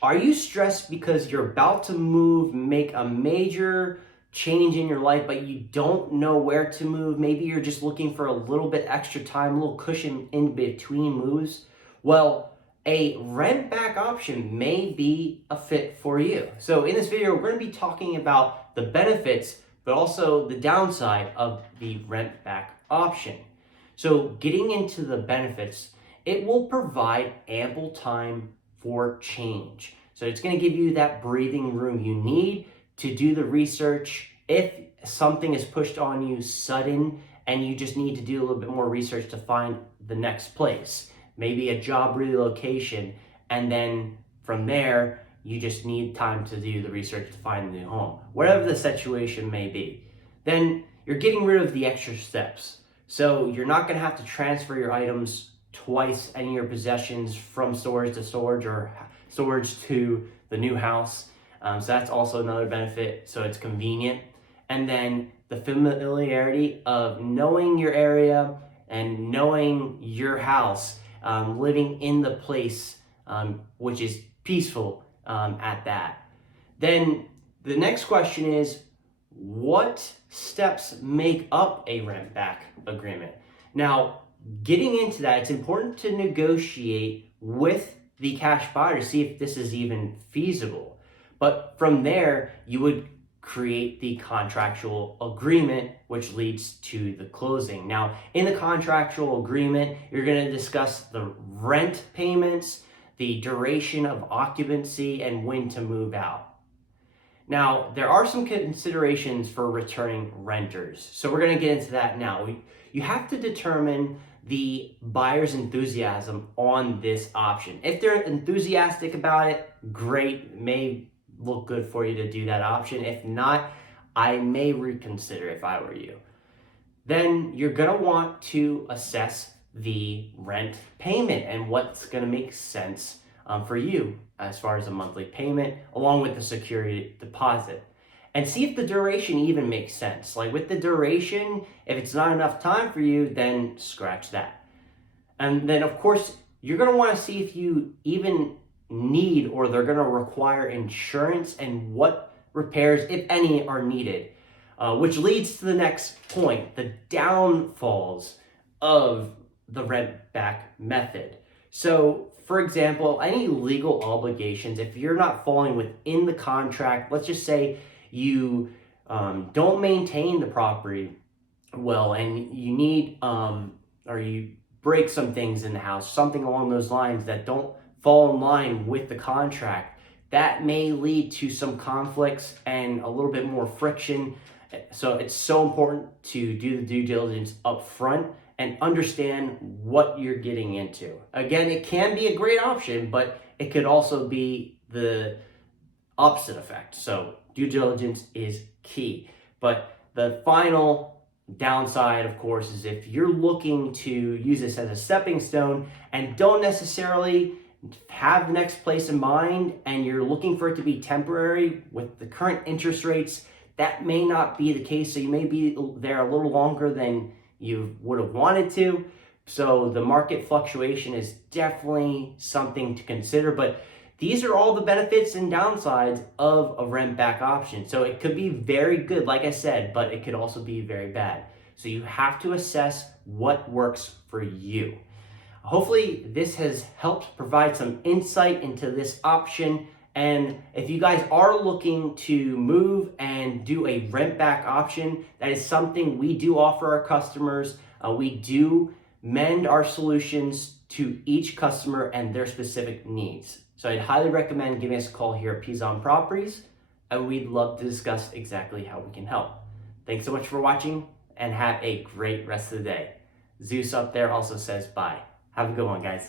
Are you stressed because you're about to move, make a major change in your life, but you don't know where to move? Maybe you're just looking for a little bit extra time, a little cushion in between moves. Well, a rent back option may be a fit for you. So in this video, we're going to be talking about the benefits, but also the downside of the rent back option. So getting into the benefits, it will provide ample time for change. So it's going to give you that breathing room you need to do the research if something is pushed on you sudden and you just need to do a little bit more research to find the next place, maybe a job relocation, and then from there you just need time to do the research to find a new home, whatever the situation may be. Then you're getting rid of the extra steps. So you're not going to have to transfer your items twice, any of your possessions from storage to storage or storage to the new house. So that's also another benefit. So it's convenient. And then the familiarity of knowing your area and knowing your house, living in the place, which is peaceful at that. Then the next question is, what steps make up a rent back agreement? Now, getting into that, it's important to negotiate with the cash buyer to see if this is even feasible. But from there, you would create the contractual agreement, which leads to the closing. Now, in the contractual agreement, you're going to discuss the rent payments, the duration of occupancy, and when to move out. Now, there are some considerations for returning renters. So we're going to get into that now. You have to determine the buyer's enthusiasm on this option. If they're enthusiastic about it, great, it may look good for you to do that option. If not, I may reconsider if I were you. Then you're going to want to assess the rent payment and what's going to make sense for you as far as a monthly payment, along with the security deposit. And see if the duration even makes sense. Like with the duration, if it's not enough time for you, then scratch that. And then of course, you're gonna wanna see if you even need or they're gonna require insurance and what repairs, if any, are needed. Which leads to the next point, the downfalls of the rent back method. So for example, any legal obligations, if you're not falling within the contract, let's just say you don't maintain the property well and you need, or you break some things in the house, something along those lines that don't fall in line with the contract, that may lead to some conflicts and a little bit more friction. So it's so important to do the due diligence up front and understand what you're getting into. Again, it can be a great option, but it could also be the opposite effect. So due diligence is key. But the final downside, of course, is if you're looking to use this as a stepping stone and don't necessarily have the next place in mind and you're looking for it to be temporary with the current interest rates, that may not be the case. So you may be there a little longer than you would have wanted to. So the market fluctuation is definitely something to consider, but these are all the benefits and downsides of a rent back option. So it could be very good, like I said, but it could also be very bad. So you have to assess what works for you. Hopefully this has helped provide some insight into this option. And if you guys are looking to move and do a rent back option, that is something we do offer our customers. We do mend our solutions to each customer and their specific needs. So I'd highly recommend giving us a call here at Pezon Properties, and we'd love to discuss exactly how we can help. Thanks so much for watching and have a great rest of the day. Zeus up there also says bye. Have a good one, guys.